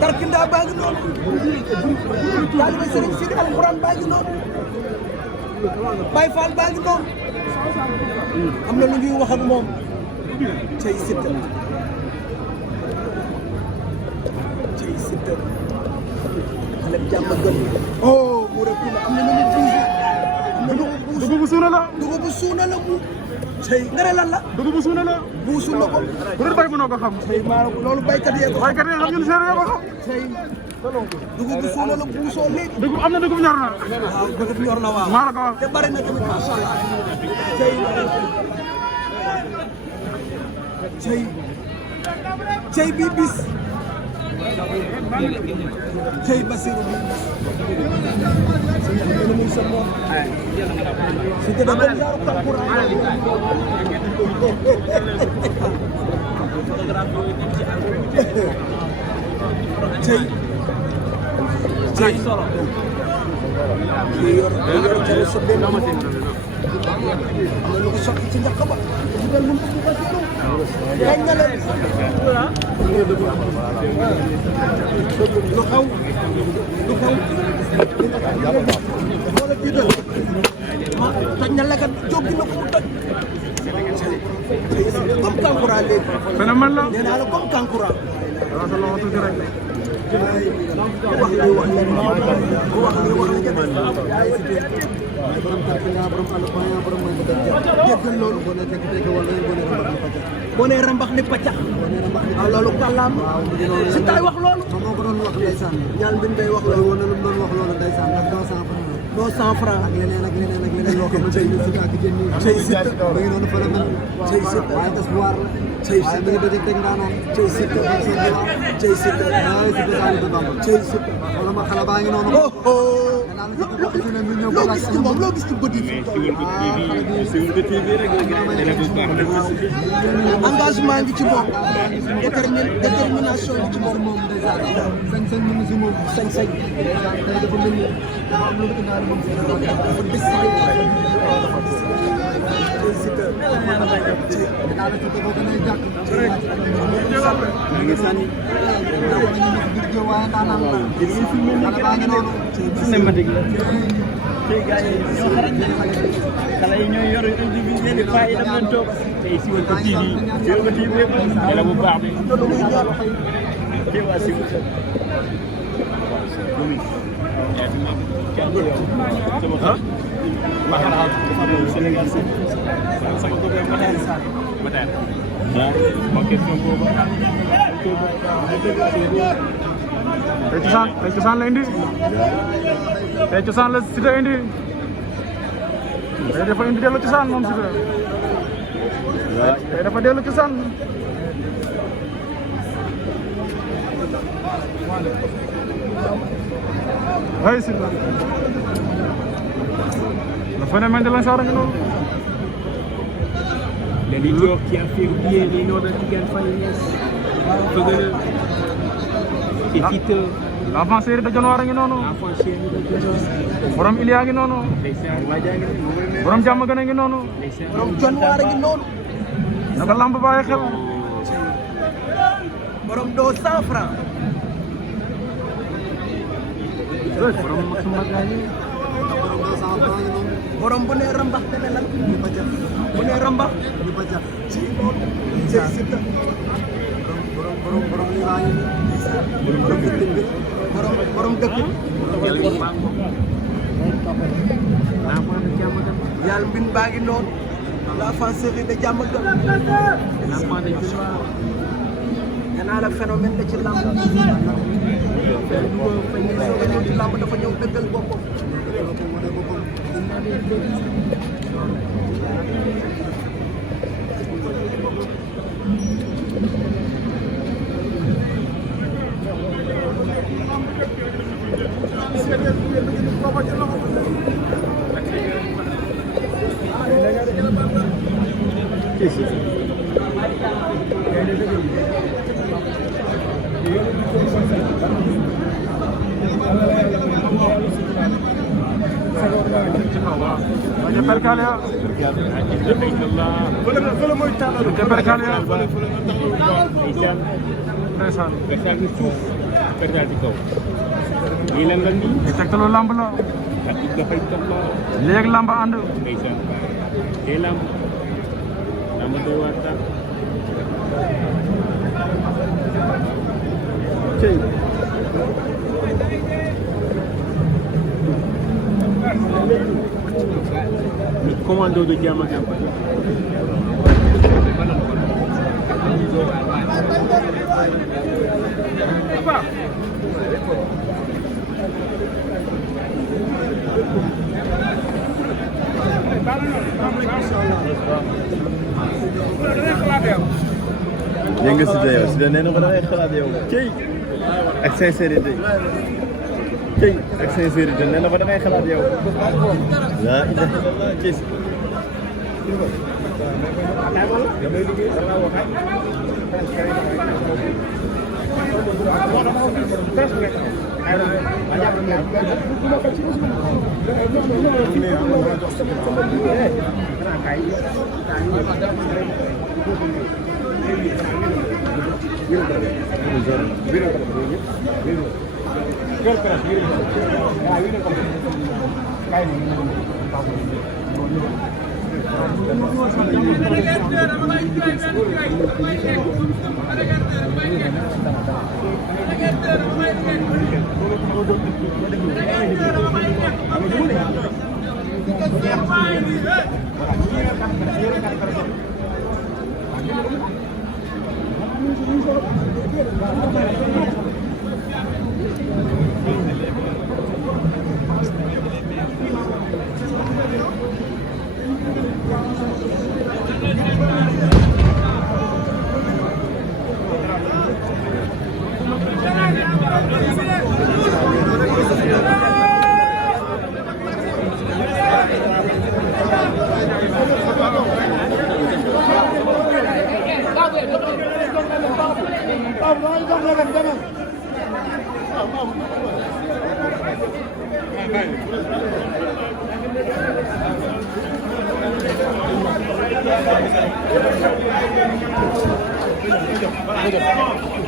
Tarkinda baa ngi noonu taalibe Sëriñ Sidi Alxuraan baa ngi noonu Baay Faal baa ngi noonu am na lu ñuy wax ak moom cey Siteu xale bi jàmm gën oh mu rek am na lu ñu buuse dugub bu suuna la mu cey nga ne lan la dugub bu suuna la buusu na ko bu dee bay mënoo ko xam cey maa loolu baykat yee ko xam ñun séeréer ko xam cey dugub bu suuna la buusoo léegi dugub am na dugub ñor na waaw dugub ñor na waaw maa la ko wax te bari na tamit masha Allah cey bi bis cey Basiru bi muy sa moom si te dama yaaru kankuraan cey solo yor sa benn am na lu ko sotti ci njaq ba dugal mun ko Basiru gañ na leen lu xaw wala tiital ma toj na lekkat jóg na ko mu toj comme kankuraan léegi phénomène la nee naa la comme kankuraan wax li wax leen ku wax li wax déggal loolu boo nee rambax ni paccax waaw loolu kàllaam si tay wax loolu moo ko doon wax ndeysaan ñaan bi day wax loolu woon na lu doon wax loolu ndeysaan ak 200 francs ak leneen loo xam ne tey ñu ak jënd cey Siteu ba ngi noonu fa la mel cey Siteu waaye espoir la cey Siteu ngi dajek teg ndaanaan cey Siteu cey Siteu ay Siteu daal do bam cey Siteu wala ma xala baa ngi noonu loo gis ci moom loo gis ci bët yi engagement ngi ci moom détermination ngi ci moom sañ-sañ mu ngi si moom sañ-sañ dafa mel ni am lu dafa décidé xale yi ñooy yor individuel fay dam leen toog tey si ko TV yow ko TV la bu baax bi ci waa si Sénégal sama ko Matar ma question boobu tey cosaan la indi tey cosaan la Siteu indi tey dafa indi dellu cosaan moom Siteu tey dafa dellu cosaan hay Siteu le phénomène de Lansar ngi noonu les joueurs qui a fait oublier les noms de Tidiane Faye Niass et Siteu l'enfant chéri de Dionewar ngi noonu borom Iliya ngi noonu borom Diamaguène ngi noonu borom Dionewar ngi noonu naka lamb bàyyi xel borom 200 francs borom Massumagani borom bu ne rambax te ne lan bu ne rambax ci Siteu borom dëkk yàlla mbin baa ngi noonu la fanserie de Diamaguène nee naa la phénomène la ci lamb di làmb dafa ñëw dëggal boppam. Perkalia. Ndeysaan. Perkaal bi suuf perkaal ci kaw. lii lan la nii. tegtaloo lamb la. ak it dafay tax la. léegi lamb ànd. ndeysaan tey lamb doy waar tax. Cey. Le commando de Diamaguène. dégg nga si yow si nee na ko da ngay xalaat yow cëy ak sincérité cëy ak sincérité nee na ko da ngay xalaat yow laa ilaha illallah cëy Thank you.